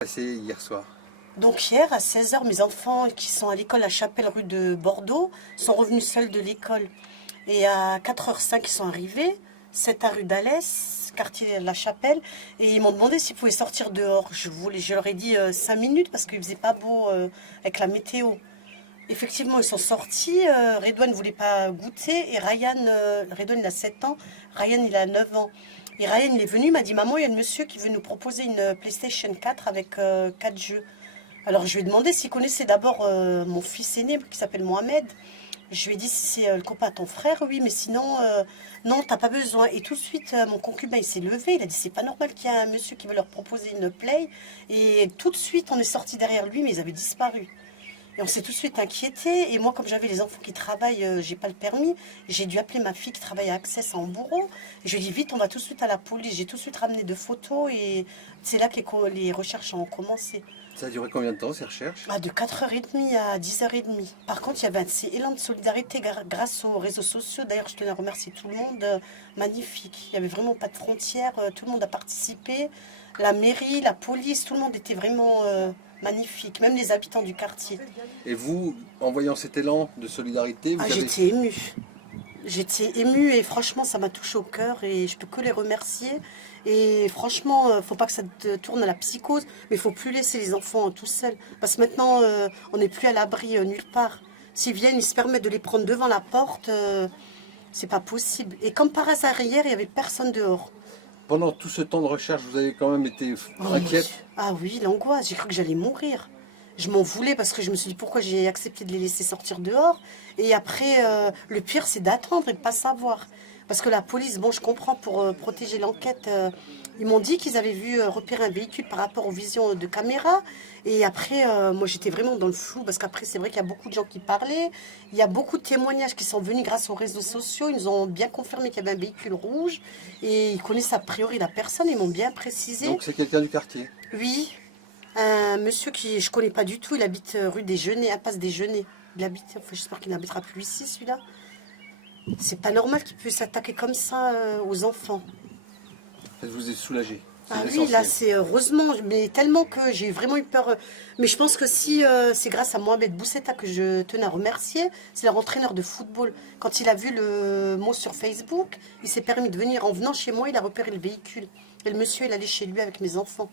Passé hier soir. Donc hier, à 16 heures, mes enfants qui sont à l'école à Chapelle, rue de Bordeaux, sont revenus seuls de l'école. Et à 4h05, ils sont arrivés, 7 à rue d'Alès, quartier La Chapelle, et ils m'ont demandé s'ils pouvaient sortir dehors. Je leur ai dit 5 minutes parce qu'il faisait pas beau avec la météo. Effectivement, ils sont sortis. Redouane ne voulait pas goûter. Et Ryan, Redouane, il a 7 ans. Ryan, il a 9 ans. Et Ryan, il est venu, il m'a dit, maman, il y a un monsieur qui veut nous proposer une PlayStation 4 avec 4 jeux. Alors, je lui ai demandé s'il connaissait d'abord mon fils aîné, qui s'appelle Mohamed. Je lui ai dit, si c'est le copain à ton frère, oui, mais sinon, non, t'as pas besoin. Et tout de suite, mon concubin, il s'est levé. Il a dit, c'est pas normal qu'il y ait un monsieur qui veut leur proposer une play. Et tout de suite, on est sorti derrière lui, mais ils avaient disparu. Et on s'est tout de suite inquiété. Et moi, comme j'avais les enfants qui travaillent, j'ai pas le permis. J'ai dû appeler ma fille qui travaille à Access en bourreau. Et je lui ai dit, vite, on va tout de suite à la police. J'ai tout de suite ramené 2 photos. Et c'est là que les recherches ont commencé. Ça a duré combien de temps ces recherches? Ah, de 4h30 à 10h30. Par contre, il y avait un élan de solidarité grâce aux réseaux sociaux. D'ailleurs, je tenais à remercier tout le monde. Magnifique. Il n'y avait vraiment pas de frontières. Tout le monde a participé. La mairie, la police, tout le monde était vraiment magnifique. Même les habitants du quartier. Et vous, en voyant cet élan de solidarité, vous Ah, avez... j'étais émue. J'étais émue et franchement, ça m'a touché au cœur et je peux que les remercier. Et franchement, faut pas que ça te tourne à la psychose, mais il faut plus laisser les enfants tout seuls. Parce que maintenant, on n'est plus à l'abri nulle part. S'ils viennent, ils se permettent de les prendre devant la porte, c'est pas possible. Et comme par hasard, hier, il y avait personne dehors. Pendant tout ce temps de recherche, vous avez quand même été Oh, inquiète? ah oui, l'angoisse, j'ai cru que j'allais mourir. Je m'en voulais parce que je me suis dit pourquoi j'ai accepté de les laisser sortir dehors. Et après, le pire, c'est d'attendre et de ne pas savoir. Parce que la police, bon, je comprends, pour protéger l'enquête, ils m'ont dit qu'ils avaient vu repérer un véhicule par rapport aux visions de caméra. Et après, moi, j'étais vraiment dans le flou parce qu'après, c'est vrai qu'il y a beaucoup de gens qui parlaient. Il y a beaucoup de témoignages qui sont venus grâce aux réseaux sociaux. Ils nous ont bien confirmé qu'il y avait un véhicule rouge. Et ils connaissent a priori la personne, ils m'ont bien précisé. Donc c'est quelqu'un du quartier? Oui, un monsieur qui je connais pas du tout, il habite rue des Genêts, impasse des Genêts. Il habite, enfin, j'espère qu'il n'habitera plus ici, celui-là. C'est pas normal qu'il puisse s'attaquer comme ça aux enfants. Vous êtes soulagé? C'est Ah oui, l'essentiel. là c'est heureusement, mais tellement que j'ai vraiment eu peur. Mais je pense que si c'est grâce à Mohamed Bousseta que je tenais à remercier, c'est leur entraîneur de football. Quand il a vu le mot sur Facebook, il s'est permis de venir. En venant chez moi, il a repéré le véhicule. Et le monsieur, il allait chez lui avec mes enfants.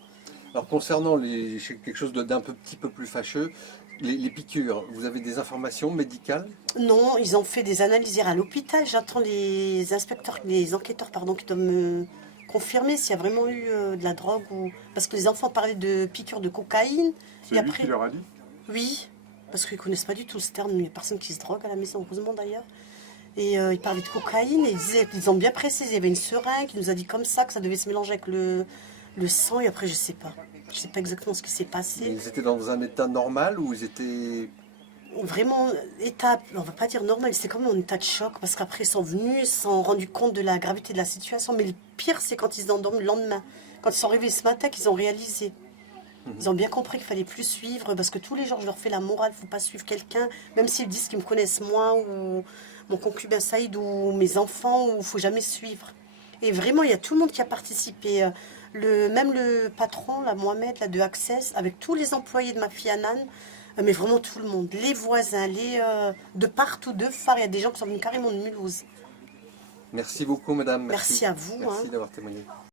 Alors concernant quelque chose d'un petit peu plus fâcheux, les piqûres, vous avez des informations médicales? Non, ils ont fait des analyses hier à l'hôpital. J'attends les inspecteurs, les enquêteurs, pardon, qui doivent me confirmer s'il y a vraiment eu de la drogue ou parce que les enfants parlaient de piqûres de cocaïne. C'est lui qui leur a dit? Oui, parce qu'ils connaissent pas du tout ce terme. Il n'y a personne qui se drogue à la maison, heureusement d'ailleurs. Et ils parlaient de cocaïne et ils ont bien précisé. Il y avait une seringue qui nous a dit comme ça que ça devait se mélanger avec le sang. Et après, je sais pas. Je sais pas exactement ce qui s'est passé. Ils étaient dans un état normal ou ils étaient... Vraiment, état, on va pas dire normal, c'était comme en état de choc, parce qu'après ils sont venus, ils se sont rendus compte de la gravité de la situation, mais le pire c'est quand ils se endorment le lendemain. Quand ils sont réveillés ce matin, qu'ils ont réalisé. Ils ont bien compris qu'il fallait plus suivre, parce que tous les jours je leur fais la morale, faut pas suivre quelqu'un, même s'ils disent qu'ils me connaissent moi, ou mon concubin Saïd, ou mes enfants, ou faut jamais suivre. Et vraiment, il y a tout le monde qui a participé. Même le patron, la Mohamed, là, de Access, avec tous les employés de ma fille Anan, mais vraiment tout le monde, les voisins, de partout, de phare, il y a des gens qui sont venus carrément de Mulhouse. Merci beaucoup madame. Merci à vous. Merci Hein. d'avoir témoigné.